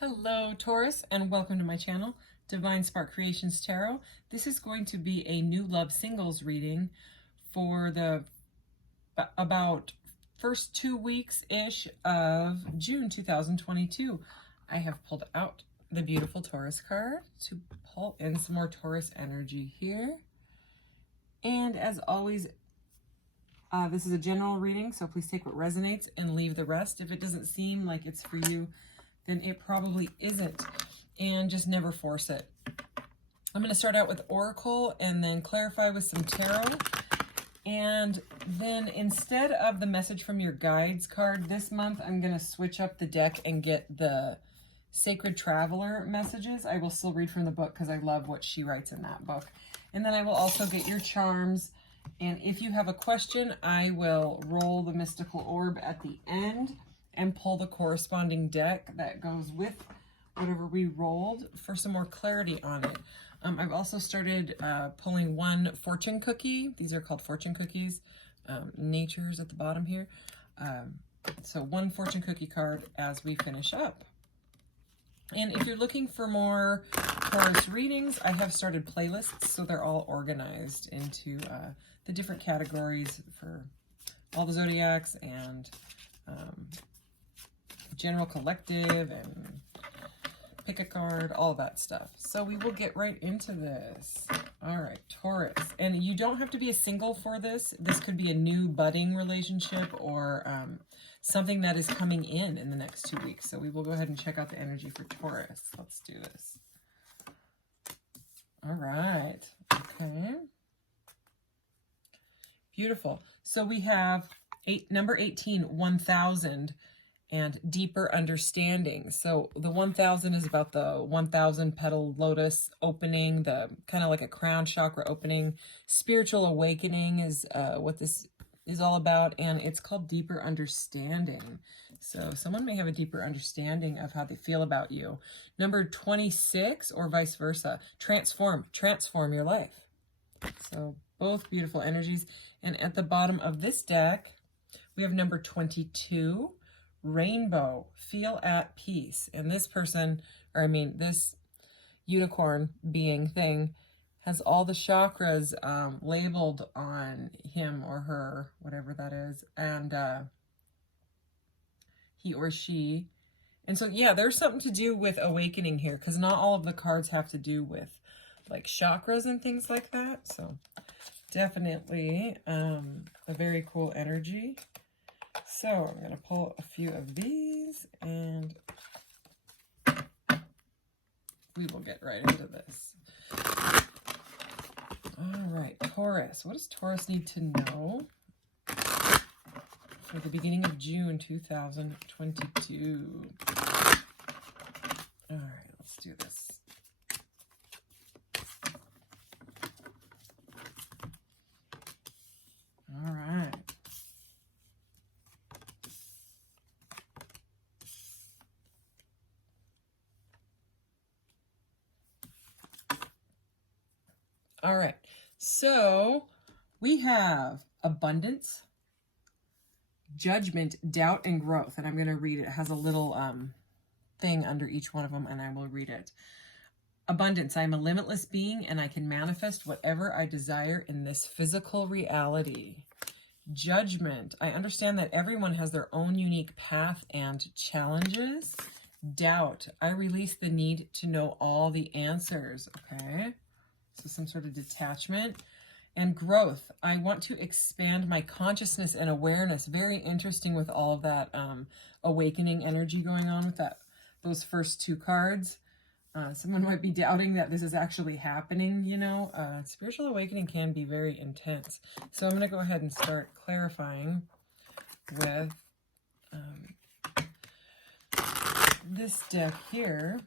Hello Taurus, and welcome to my channel, Divine Spark Creations Tarot. This is going to be a new love singles reading for the about first 2 weeks-ish of June 2022. I have pulled out the beautiful Taurus card to pull in some more Taurus energy here. And as always, this is a general reading, so please take what resonates and leave the rest. If it doesn't seem like it's for you, then it probably isn't, and just never force it. I'm going to start out with Oracle and then clarify with some Tarot. And then instead of the message from your guides card this month, I'm going to switch up the deck and get the Sacred Traveler messages. I will still read from the book because I love what she writes in that book. And then I will also get your charms. And if you have a question, I will roll the mystical orb at the end and pull the corresponding deck that goes with whatever we rolled for some more clarity on it. I've also started pulling one fortune cookie. These are called fortune cookies. Nature's at the bottom here. So one fortune cookie card as we finish up. And if you're looking for more Taurus readings, I have started playlists, so they're all organized into the different categories for all the zodiacs and general collective and pick a card, all that stuff. So we will get right into this. All right, Taurus. And you don't have to be a single for this. This could be a new budding relationship or something that is coming in the next 2 weeks. So we will go ahead and check out the energy for Taurus. Let's do this. All right. Okay. Beautiful. So we have number 18, 1000. And deeper understanding. So the 1000 is about the 1000 petal lotus opening, the kind of like a crown chakra opening. Spiritual awakening is what this is all about, and it's called deeper understanding. So someone may have a deeper understanding of how they feel about you. Number 26 or vice versa, transform your life. So both beautiful energies. And at the bottom of this deck, we have number 22. Rainbow, feel at peace. And this person, or I mean this unicorn being thing, has all the chakras labeled on him or her, whatever that is, and he or she. And so yeah, there's something to do with awakening here, because not all of the cards have to do with like chakras and things like that. So definitely a very cool energy. So I'm going to pull a few of these and we will get right into this. All right, Taurus. What does Taurus need to know for the beginning of June 2022? All right, let's do this. All right. All right, so we have abundance, judgment, doubt, and growth. And I'm going to read it. It has a little thing under each one of them, and I will read it. Abundance, I am a limitless being, and I can manifest whatever I desire in this physical reality. Judgment, I understand that everyone has their own unique path and challenges. Doubt, I release the need to know all the answers. Okay. So some sort of detachment. And growth, I want to expand my consciousness and awareness. Very interesting with all of that awakening energy going on with those first two cards. Someone might be doubting that this is actually happening, you know. Spiritual awakening can be very intense. So I'm going to go ahead and start clarifying with this deck here.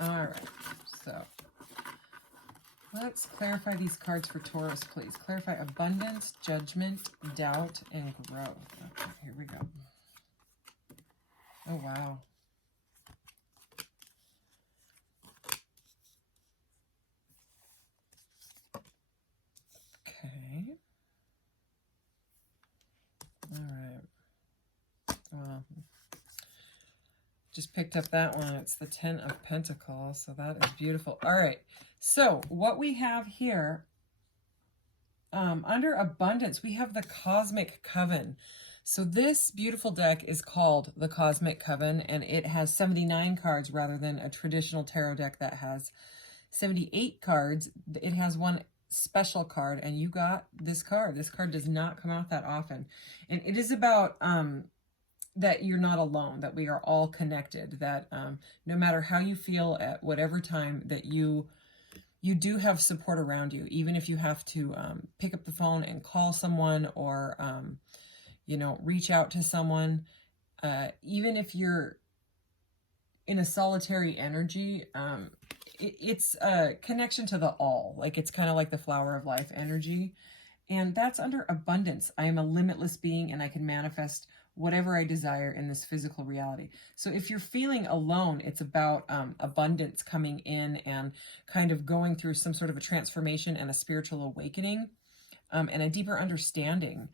All right, so Let's clarify these cards for Taurus, please. Clarify abundance, judgment, doubt, and growth. Okay, here we go. Oh, wow. Okay. All right. Well, just picked up that one. It's the 10 of Pentacles, so that is beautiful. All right. So what we have here, under abundance, we have the Cosmic Coven. So this beautiful deck is called the Cosmic Coven, and it has 79 cards rather than a traditional tarot deck that has 78 cards. It has one special card, and you got this card. This card does not come out that often. And it is about that you're not alone, that we are all connected, that no matter how you feel at whatever time, that you do have support around you, even if you have to pick up the phone and call someone, or you know, reach out to someone, even if you're in a solitary energy. It's a connection to the all. Like, it's kind of like the flower of life energy. And that's under abundance. I am a limitless being, and I can manifest whatever I desire in this physical reality. So if you're feeling alone, it's about abundance coming in and kind of going through some sort of a transformation and a spiritual awakening, and a deeper understanding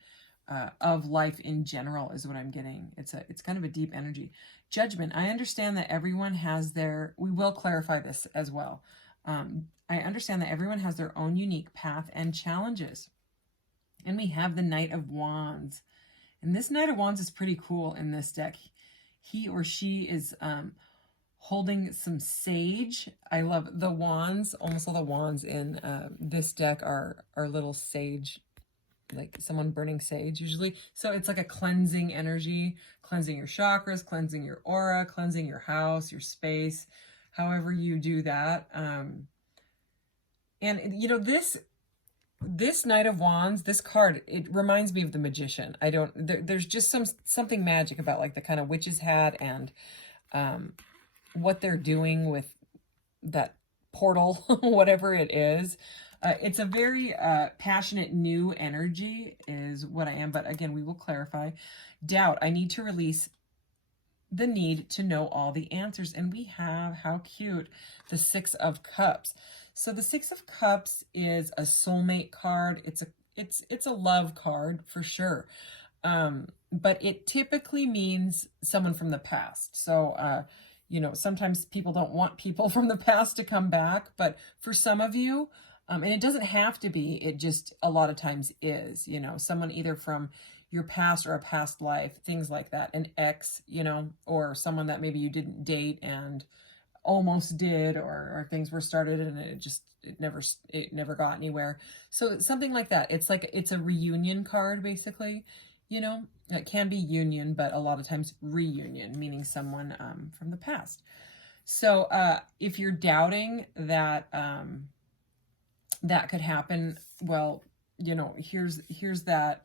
of life in general is what I'm getting. It's kind of a deep energy. Judgment. I understand that everyone has their, we will clarify this as well. I understand that everyone has their own unique path and challenges. And we have the Knight of Wands. And this Knight of Wands is pretty cool in this deck. He or she is holding some sage. I love the wands. Almost all the wands in this deck are little sage, like someone burning sage usually. So it's like a cleansing energy, cleansing your chakras, cleansing your aura, cleansing your house, your space, however you do that. And you know, this Knight of Wands, this card, it reminds me of the Magician. There's just something magic about like the kind of witch's hat and what they're doing with that portal, whatever it is. It's a very passionate new energy is what I am. But again, we will clarify. Doubt. I need to release the need to know all the answers. And we have, how cute, the Six of Cups. So the Six of Cups is a soulmate card. It's a love card for sure. But it typically means someone from the past. So, you know, sometimes people don't want people from the past to come back, but for some of you, and it doesn't have to be, it just a lot of times is, you know, someone either from your past or a past life, things like that, an ex, you know, or someone that maybe you didn't date and almost did, or things were started and it never got anywhere. So something like that. It's like, it's a reunion card basically, you know. It can be union, but a lot of times reunion, meaning someone from the past. So if you're doubting that that could happen, well, you know, here's that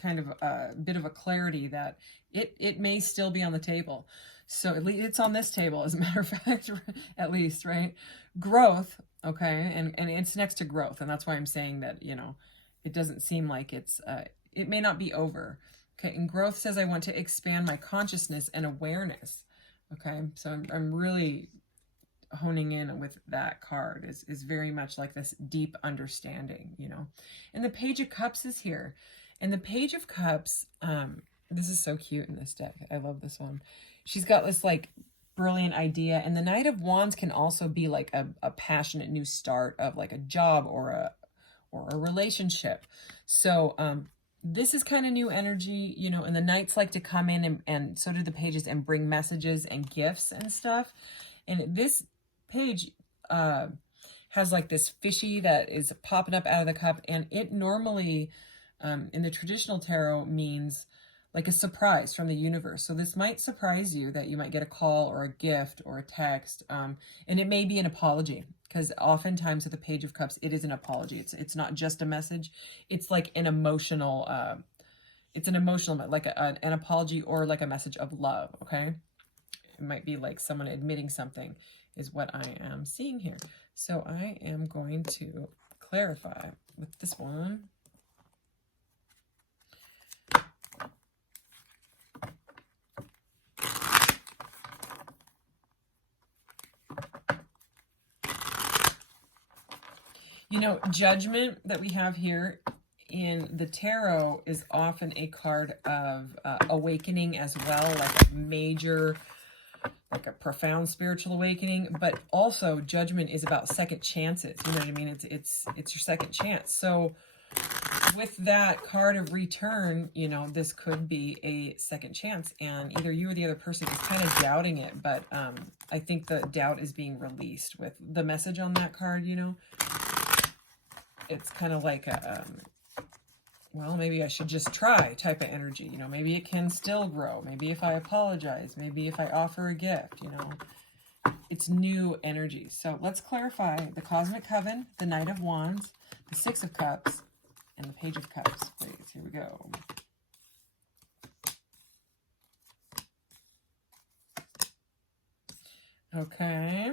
kind of a bit of a clarity that it may still be on the table. So at least it's on this table, as a matter of fact, at least, right? Growth, okay, and it's next to growth, and that's why I'm saying that, you know, it doesn't seem like it may not be over. Okay, and growth says I want to expand my consciousness and awareness. Okay, so I'm really honing in with that card is very much like this deep understanding, you know. And the Page of Cups is here. And the Page of Cups, this is so cute in this deck. I love this one. She's got this like brilliant idea. And the Knight of Wands can also be like a passionate new start of like a job or a relationship. So this is kind of new energy, you know, and the Knights like to come in and so do the Pages and bring messages and gifts and stuff. And this page has like this fishy that is popping up out of the cup, and it normally in the traditional tarot means like a surprise from the universe. So this might surprise you, that you might get a call or a gift or a text, and it may be an apology, because oftentimes with the Page of Cups, it is an apology. It's not just a message. It's like an emotional, like an apology or like a message of love, okay? It might be like someone admitting something is what I am seeing here. So I am going to clarify with this one. You know, judgment that we have here in the tarot is often a card of awakening as well, like a major, like a profound spiritual awakening. But also judgment is about second chances. You know what I mean? It's your second chance. So with that card of return, you know, this could be a second chance, and either you or the other person is kind of doubting it. But I think the doubt is being released with the message on that card. You know, it's kind of like a well, maybe I should just try type of energy. You know, maybe it can still grow. Maybe if I apologize, maybe if I offer a gift, you know, it's new energy. So let's clarify the Cosmic Coven, the Knight of Wands, the Six of Cups, and the Page of Cups, please. Here we go. Okay.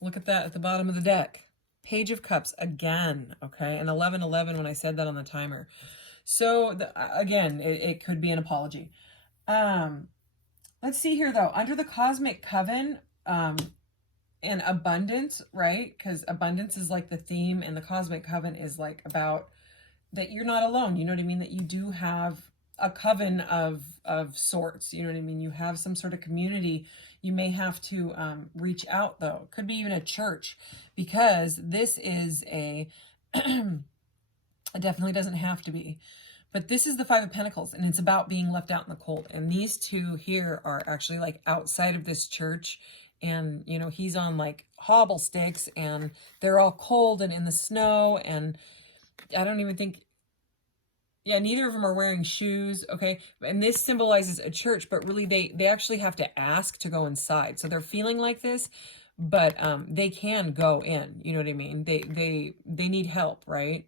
Look at that at the bottom of the deck. Page of Cups again, okay? And 1111 when I said that on the timer. So, again, it could be an apology. Let's see here, though. Under the Cosmic Coven, and abundance, right? Because abundance is like the theme, and the Cosmic Coven is like about that you're not alone. You know what I mean? That you do have a coven of sorts. You know what I mean? You have some sort of community. You may have to reach out, though. Could be even a church, because this is a it definitely doesn't have to be, but this is the Five of Pentacles, and it's about being left out in the cold. And these two here are actually like outside of this church, and you know, he's on like hobble sticks, and they're all cold and in the snow, and I don't even think, yeah, neither of them are wearing shoes, okay? And this symbolizes a church, but really they actually have to ask to go inside. So they're feeling like this, but they can go in, you know what I mean? They need help, right?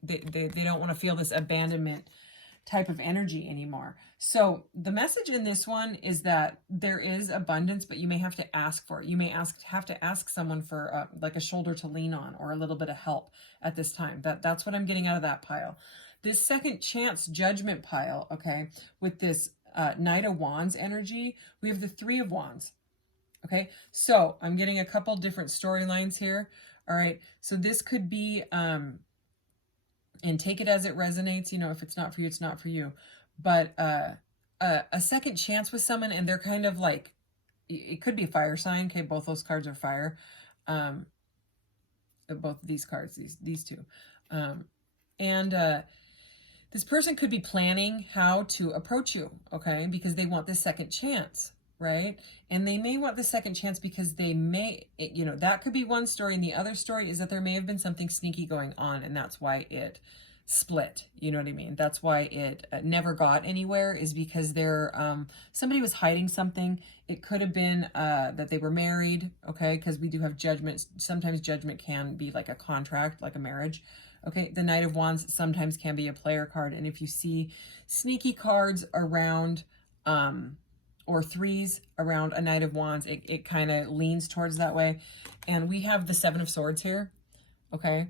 They don't want to feel this abandonment type of energy anymore. So the message in this one is that there is abundance, but you may have to ask for it. You may have to ask someone for like a shoulder to lean on, or a little bit of help at this time. That's what I'm getting out of that pile. This second chance judgment pile, okay, with this Knight of Wands energy, we have the Three of Wands, okay? So I'm getting a couple different storylines here, all right? So this could be, and take it as it resonates, you know, if it's not for you, it's not for you. But a second chance with someone, and they're kind of like, it could be a fire sign, okay? Both those cards are fire. Both of these cards, these two. This person could be planning how to approach you, okay? Because they want this second chance, right? And they may want the second chance because they may, you know, that could be one story. And the other story is that there may have been something sneaky going on, and that's why it split. You know what I mean? That's why it never got anywhere, is because somebody was hiding something. It could have been that they were married, okay? Because we do have judgment. Sometimes judgment can be like a contract, like a marriage. Okay, the Knight of Wands sometimes can be a player card. And if you see sneaky cards around, or threes around a Knight of Wands, it kind of leans towards that way. And we have the Seven of Swords here, okay?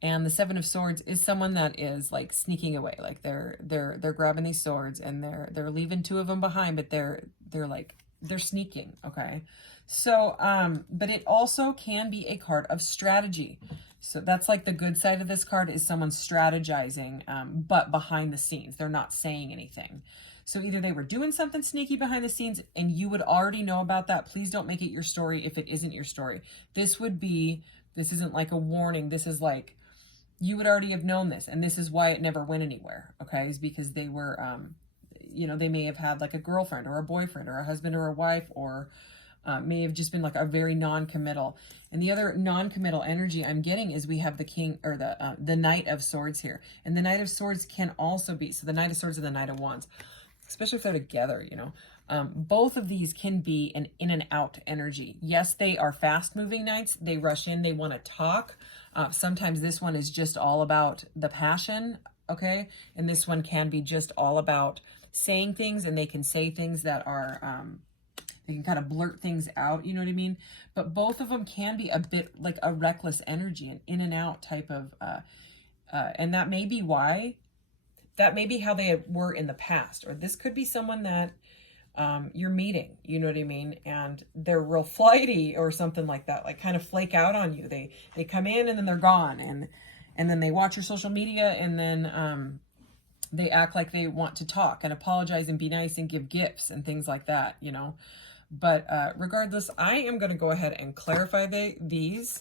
And the Seven of Swords is someone that is like sneaking away. Like they're grabbing these swords, and they're leaving two of them behind, but they're sneaking, okay? So, but it also can be a card of strategy. So that's like the good side of this card, is someone strategizing, but behind the scenes. They're not saying anything. So either they were doing something sneaky behind the scenes and you would already know about that. Please don't make it your story if it isn't your story. This isn't like a warning. This is like, you would already have known this, and this is why it never went anywhere, okay? Is because they were, you know, they may have had like a girlfriend or a boyfriend or a husband or a wife, or may have just been like a very non-committal. And the other non-committal energy I'm getting is we have the King, or the Knight of Swords here. And the Knight of Swords can also be, so the Knight of Swords and the Knight of Wands, especially if they're together, you know. Both of these can be an in and out energy. Yes, they are fast moving knights. They rush in, they want to talk. Sometimes this one is just all about the passion, okay? And this one can be just all about saying things, and they can say things that are, They can kind of blurt things out, you know what I mean? But both of them can be a bit like a reckless energy, an in and out type of, and that may be why, that may be how they were in the past, or this could be someone that you're meeting, you know what I mean? And they're real flighty or something like that, like kind of flake out on you. They come in and then they're gone, and then they watch your social media, and then they act like they want to talk and apologize and be nice and give gifts and things like that, you know? But regardless, I am going to go ahead and clarify these.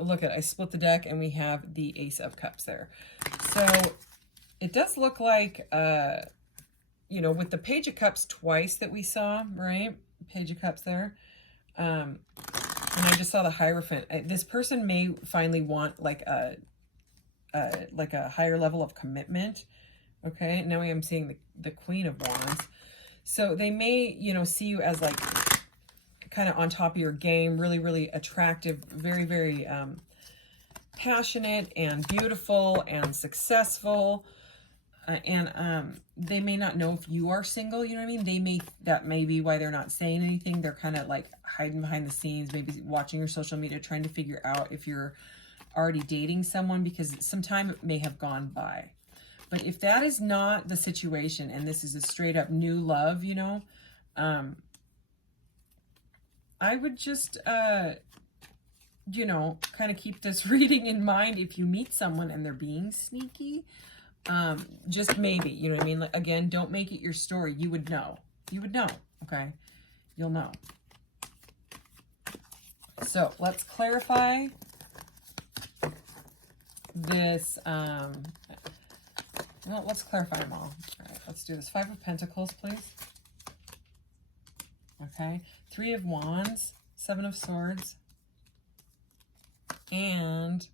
Look at, I split the deck and we have the Ace of Cups there. So it does look like, you know, with the Page of Cups twice that we saw, right? Page of Cups there. And I just saw the Hierophant. This person may finally want like a higher level of commitment. Okay, now I am seeing the Queen of Wands. So they may, you know, see you as like kind of on top of your game, really, really attractive, very, very passionate and beautiful and successful. And they may not know if you are single, you know what I mean? That may be why they're not saying anything. They're kind of like hiding behind the scenes, maybe watching your social media, trying to figure out if you're already dating someone, because some time may have gone by. But if that is not the situation, and this is a straight up new love, you know, I would just, you know, kind of keep this reading in mind. If you meet someone and they're being sneaky, just maybe, you know what I mean? Like, again, don't make it your story. You would know. You would know, okay? You'll know. So let's clarify this. Well, let's clarify them all. All right, let's do this. 5 of Pentacles, please. Okay. 3 of Wands, 7 of Swords, and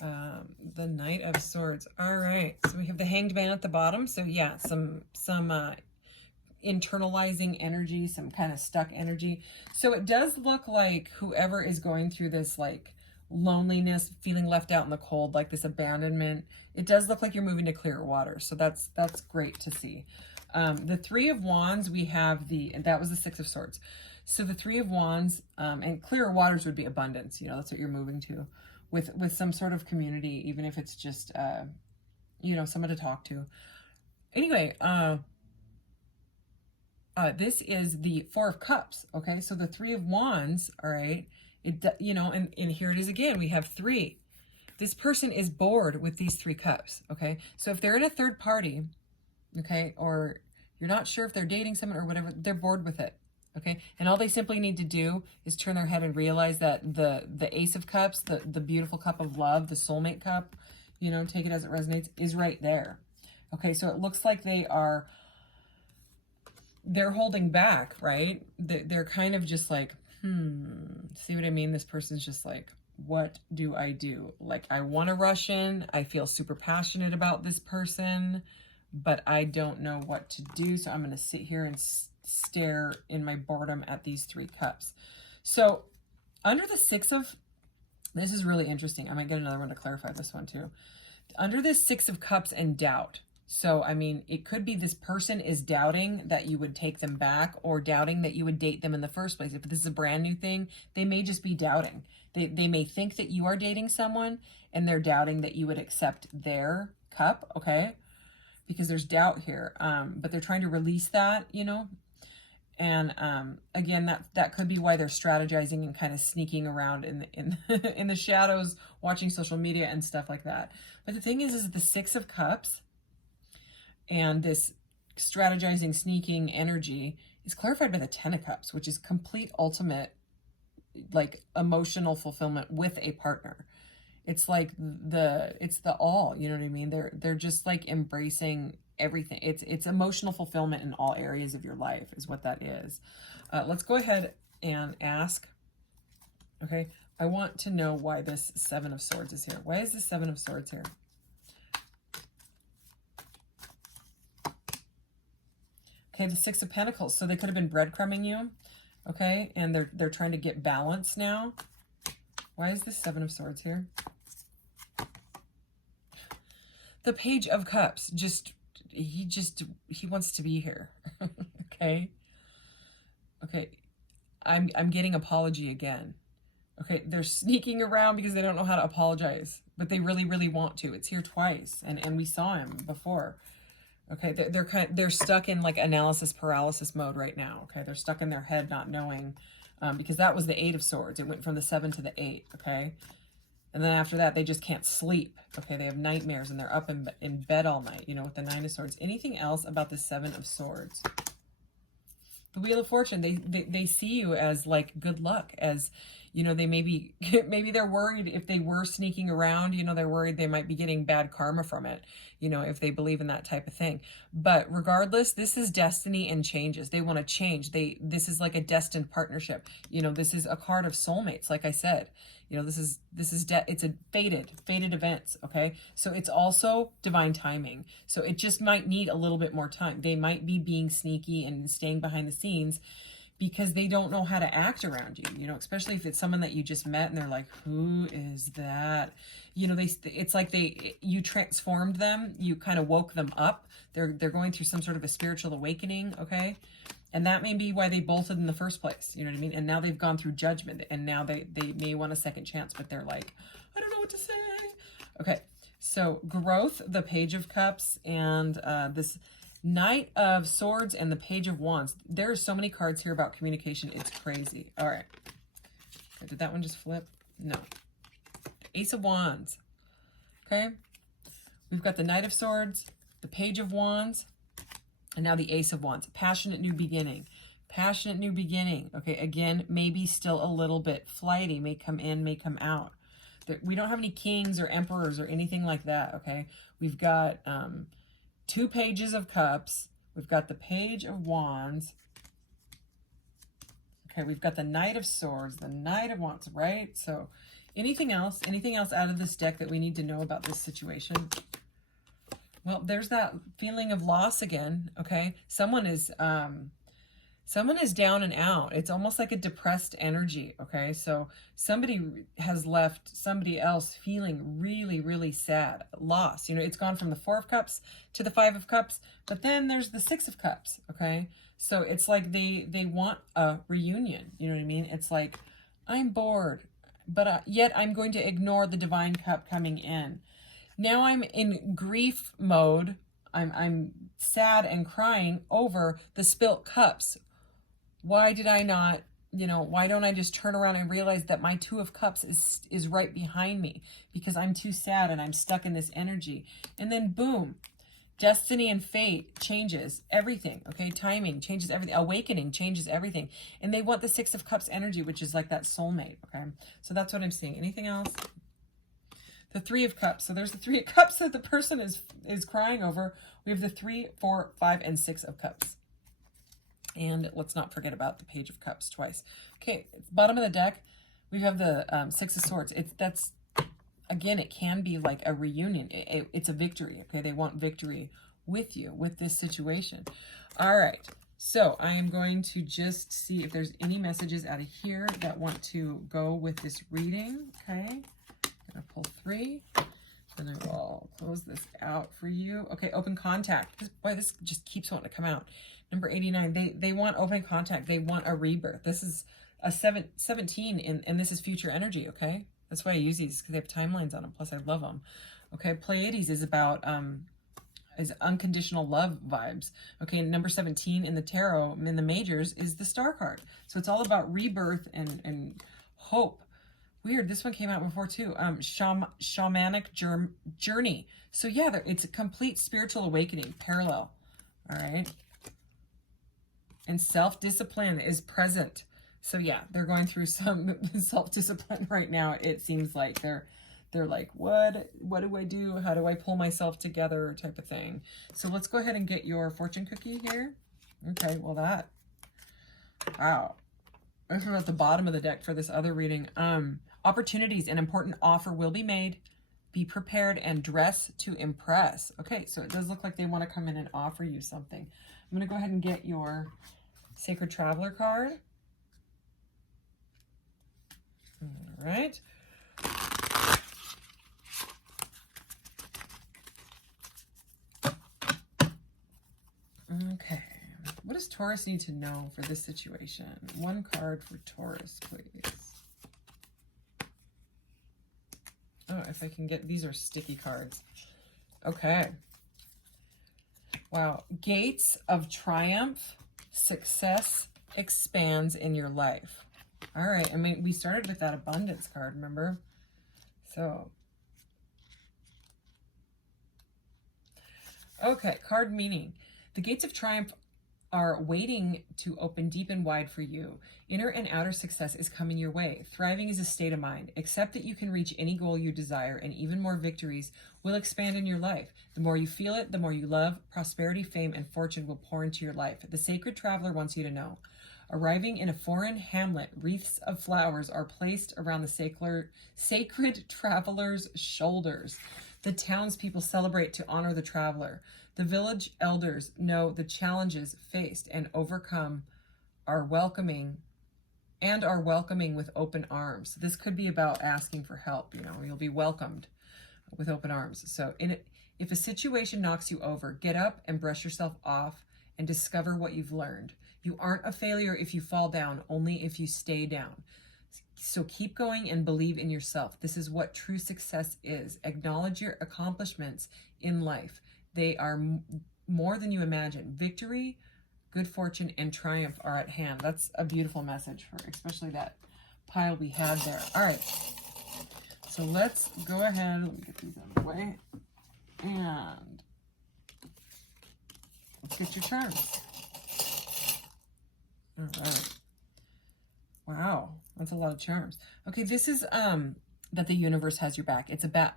the Knight of Swords. All right. So we have the Hanged Man at the bottom. So yeah, some internalizing energy, some kind of stuck energy. So it does look like whoever is going through this like loneliness, feeling left out in the cold, like this abandonment, it does look like you're moving to clearer water. So that's great to see. The 3 of Wands, we have that was the 6 of Swords. So the 3 of Wands, and clearer waters would be abundance. You know, that's what you're moving to with some sort of community, even if it's just, you know, someone to talk to. Anyway, this is the 4 of Cups. Okay. So the 3 of Wands, all right, you know, and here it is again, we have 3. This person is bored with these 3 cups. Okay. So if they're in a third party, okay, or you're not sure if they're dating someone or whatever, they're bored with it. Okay. And all they simply need to do is turn their head and realize that the Ace of Cups, the beautiful cup of love, the soulmate cup, you know, take it as it resonates, is right there. Okay. So it looks like they're holding back, right? They're kind of just like, see what I mean? This person's just like, what do I do? Like, I want to rush in. I feel super passionate about this person, but I don't know what to do. So I'm going to sit here and stare in my boredom at these 3 cups. So under the 6 of, this is really interesting. I might get another one to clarify this one too. Under this 6 of Cups and doubt. So, I mean, it could be this person is doubting that you would take them back, or doubting that you would date them in the first place. If this is a brand new thing, they may just be doubting. They may think that you are dating someone, and they're doubting that you would accept their cup, okay? Because there's doubt here. But they're trying to release that, you know? And again, that could be why they're strategizing and kind of sneaking around in in the shadows, watching social media and stuff like that. But the thing is the 6 of Cups and this strategizing, sneaking energy is clarified by the 10 of Cups, which is complete, ultimate, like, emotional fulfillment with a partner. It's like it's the all, you know what I mean? They're just like embracing everything. It's emotional fulfillment in all areas of your life is what that is. Let's go ahead and ask. Okay. I want to know why this 7 of Swords is here. Why is the 7 of Swords here? Okay, the 6 of Pentacles. So they could have been breadcrumbing you. Okay, and they're trying to get balance now. Why is the 7 of Swords here? The Page of Cups. He wants to be here. okay? Okay, I'm getting apology again. Okay, they're sneaking around because they don't know how to apologize, but they really, really want to. It's here twice, and we saw him before. Okay, they're stuck in like analysis paralysis mode right now. Okay, they're stuck in their head, not knowing, because that was the 8 of Swords. It went from the 7 to the 8. Okay, and then after that, they just can't sleep. Okay, they have nightmares and they're up in bed all night. You know, with the 9 of Swords. Anything else about the 7 of Swords? The Wheel of Fortune, they see you as like good luck, as, you know, they maybe they're worried if they were sneaking around, you know, they're worried they might be getting bad karma from it, you know, if they believe in that type of thing. But regardless, this is destiny and changes. They want to change. This is like a destined partnership. You know, this is a card of soulmates, like I said. You know, it's a fated events, okay? So it's also divine timing. So it just might need a little bit more time. They might be being sneaky and staying behind the scenes because they don't know how to act around you, you know, especially if it's someone that you just met and they're like, who is that? You know, it's like you transformed them, you kind of woke them up. They're going through some sort of a spiritual awakening, okay? And that may be why they bolted in the first place. You know what I mean? And now they've gone through judgment. And now they may want a second chance. But they're like, I don't know what to say. Okay. So growth, the Page of Cups, and this Knight of Swords and the Page of Wands. There are so many cards here about communication. It's crazy. All right. Okay, did that one just flip? No. Ace of Wands. Okay. We've got the Knight of Swords, the Page of Wands, and now the Ace of Wands. Passionate new beginning. Passionate new beginning. Okay, again, maybe still a little bit flighty. May come in, may come out. We don't have any kings or emperors or anything like that, okay? We've got 2 Pages of Cups. We've got the Page of Wands. Okay, we've got the Knight of Swords, the Knight of Wands, right? So anything else out of this deck that we need to know about this situation? Well, there's that feeling of loss again, okay? Someone is down and out. It's almost like a depressed energy, okay? So somebody has left somebody else feeling really, really sad, lost. You know, it's gone from the 4 of Cups to the 5 of Cups, but then there's the 6 of Cups, okay? So it's like they want a reunion, you know what I mean? It's like, I'm bored, but yet I'm going to ignore the divine cup coming in. Now I'm in grief mode. I'm sad and crying over the spilt cups. Why did I not, you know, why don't I just turn around and realize that my 2 of Cups is right behind me because I'm too sad and I'm stuck in this energy. And then boom, destiny and fate changes everything, okay? Timing changes everything. Awakening changes everything. And they want the 6 of Cups energy, which is like that soulmate, okay? So that's what I'm seeing. Anything else? The 3 of Cups. So there's the 3 of Cups that the person is crying over. We have the 3, 4, 5, and 6 of Cups. And let's not forget about the Page of Cups twice. Okay, bottom of the deck, we have the 6 of Swords. Again, it can be like a reunion. It's a victory, okay? They want victory with you, with this situation. All right, so I am going to just see if there's any messages out of here that want to go with this reading, okay? I'm going to pull 3, and I will close this out for you. Okay, open contact. Boy, this just keeps wanting to come out. Number 89, they want open contact. They want a rebirth. This is a 17, and this is future energy, okay? That's why I use these, because they have timelines on them. Plus, I love them. Okay, Pleiades is about is unconditional love vibes. Okay, number 17 in the tarot, in the majors, is the Star card. So it's all about rebirth and hope. Weird, this one came out before too. Shamanic journey. So yeah, it's a complete spiritual awakening, parallel. All right. And self-discipline is present. So yeah, they're going through some self-discipline right now. It seems like they're like, what do I do? How do I pull myself together type of thing. So let's go ahead and get your fortune cookie here. Okay, well wow. This is at the bottom of the deck for this other reading. Opportunities, an important offer will be made. Be prepared and dress to impress. Okay, so it does look like they want to come in and offer you something. I'm going to go ahead and get your Sacred Traveler card. All right. Okay. What does Taurus need to know for this situation? One card for Taurus, please. Oh, if I can get, these are sticky cards. Okay. Wow. Gates of triumph, success expands in your life. All right. I mean, we started with that abundance card, remember? So, okay. Card meaning. The gates of triumph are waiting to open deep and wide for you. Inner and outer success is coming your way. Thriving is a state of mind. Accept that you can reach any goal you desire, and even more victories will expand in your life. The more you feel it, the more you love. Prosperity, fame, and fortune will pour into your life. The sacred traveler wants you to know. Arriving in a foreign hamlet, wreaths of flowers are placed around the sacred traveler's shoulders. The townspeople celebrate to honor the traveler. The village elders know the challenges faced and overcome are welcoming with open arms. This could be about asking for help. You'll be welcomed with open arms. So if a situation knocks you over, get up and brush yourself off and discover what you've learned. You aren't a failure if you fall down, only if you stay down. So keep going and believe in yourself. This is what true success is. Acknowledge your accomplishments in life. They are more than you imagine. Victory, good fortune, and triumph are at hand. That's a beautiful message for especially that pile we had there. All right. So let's go ahead. Let me get these out of the way. And let's get your charms. All right. Wow. That's a lot of charms. Okay. This is that the universe has your back. It's about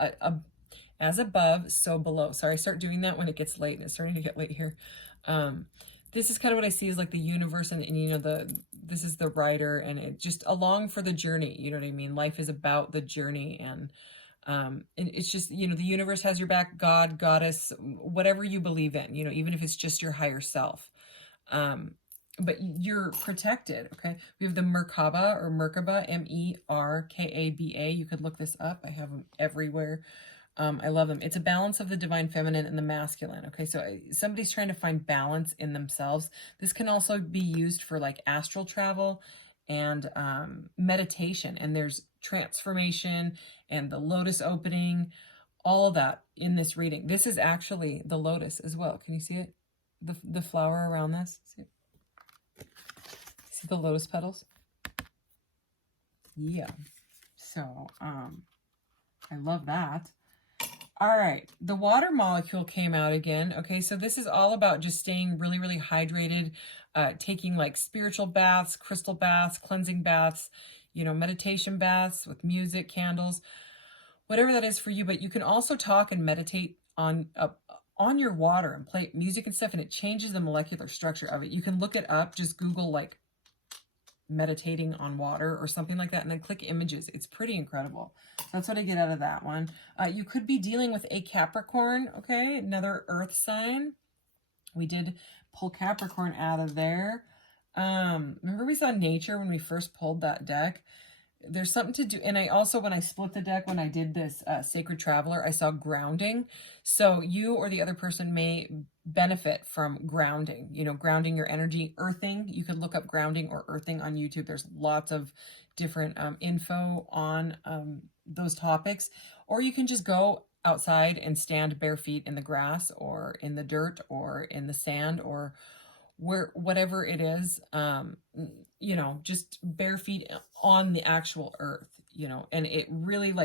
as above, so below. Sorry, I start doing that when it gets late, and it's starting to get late here. This is kind of what I see as like the universe, and this is the writer, and it just along for the journey. You know what I mean? Life is about the journey, and it's just, the universe has your back. God, goddess, whatever you believe in, even if it's just your higher self. But you're protected, okay? We have the Merkaba or Merkaba, M-E-R-K-A-B-A. You could look this up. I have them everywhere. I love them. It's a balance of the divine feminine and the masculine. Okay, so somebody's trying to find balance in themselves. This can also be used for like astral travel and meditation. And there's transformation and the lotus opening, all of that in this reading. This is actually the lotus as well. Can you see it? The flower around this? See the lotus petals? Yeah. So, I love that. All right, the water molecule came out again. Okay, so this is all about just staying really, really hydrated, taking like spiritual baths, crystal baths, cleansing baths, meditation baths with music, candles, whatever that is for you. But you can also talk and meditate on your water and play music and stuff, and it changes the molecular structure of it. You can look it up, just Google like meditating on water or something like that, and then click images. It's pretty incredible. That's what I get out of that one. You could be dealing with a Capricorn, okay? Another earth sign. We did pull Capricorn out of there. Remember we saw nature when we first pulled that deck? There's something to do. And I also, when I split the deck, when I did this Sacred Traveler, I saw grounding. So you or the other person may benefit from grounding, grounding your energy, earthing. You could look up grounding or earthing on YouTube. There's lots of different info on those topics. Or you can just go outside and stand bare feet in the grass or in the dirt or in the sand or whatever it is, just bare feet on the actual earth, and it really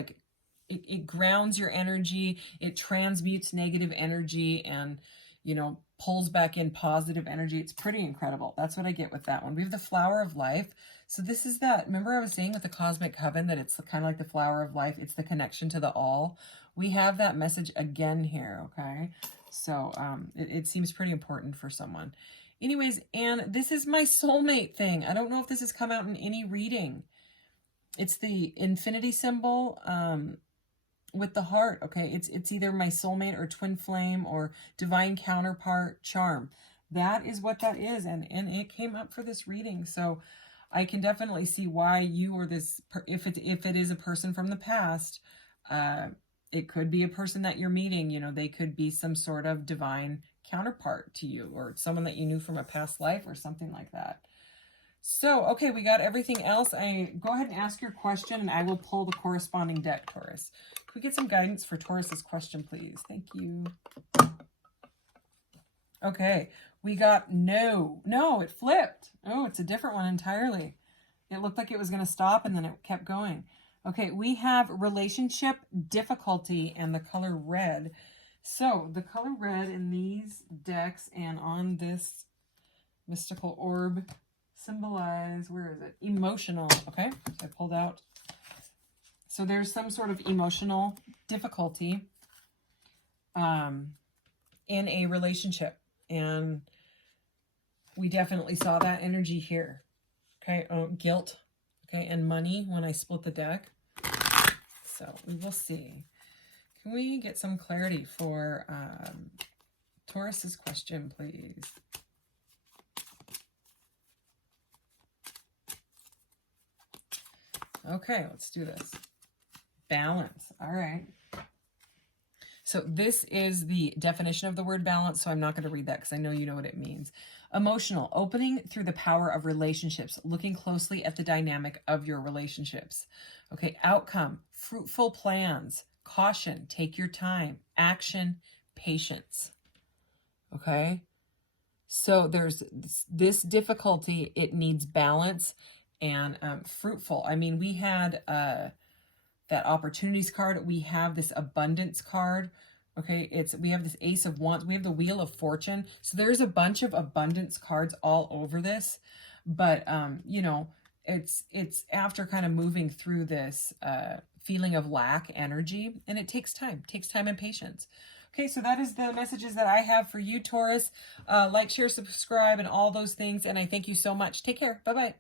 it grounds your energy. It transmutes negative energy and, pulls back in positive energy. It's pretty incredible. That's what I get with that one. We have the flower of life. So this is that, remember I was saying with the cosmic coven that it's kind of like the flower of life. It's the connection to the all. We have that message again here. Okay. So, it seems pretty important for someone. Anyways, and this is my soulmate thing. I don't know if this has come out in any reading. It's the infinity symbol with the heart, okay? It's either my soulmate or twin flame or divine counterpart charm. That is what that is, and it came up for this reading. So I can definitely see why you or this, if it is a person from the past, it could be a person that you're meeting. They could be some sort of divine counterpart to you, or someone that you knew from a past life or something like that. So, okay, we got everything else. Go ahead and ask your question, and I will pull the corresponding deck, Taurus. Can we get some guidance for Taurus's question, please? Thank you. Okay, we got no. No, it flipped. Oh, it's a different one entirely. It looked like it was going to stop, and then it kept going. Okay, we have relationship difficulty and the color red. So, the color red in these decks and on this mystical orb symbolize, where is it? Emotional. Okay, so I pulled out. So there's some sort of emotional difficulty in a relationship, and we definitely saw that energy here. Okay, guilt, okay, and money when I split the deck. So we will see. Can we get some clarity for Taurus's question, please? Okay, let's do this. Balance. All right. So this is the definition of the word balance, so I'm not going to read that because I know you know what it means. Emotional, opening through the power of relationships, looking closely at the dynamic of your relationships. Okay, outcome, fruitful plans, caution, take your time, action, patience. Okay, so there's this difficulty, it needs balance and fruitful. I mean, we had that opportunities card. We have this abundance card. Okay, we have this Ace of Wands. We have the Wheel of Fortune. So there's a bunch of abundance cards all over this. But, you know, it's after kind of moving through this feeling of lack energy. And it takes time. It takes time and patience. Okay, so that is the messages that I have for you, Taurus. Like, share, subscribe, and all those things. And I thank you so much. Take care. Bye-bye.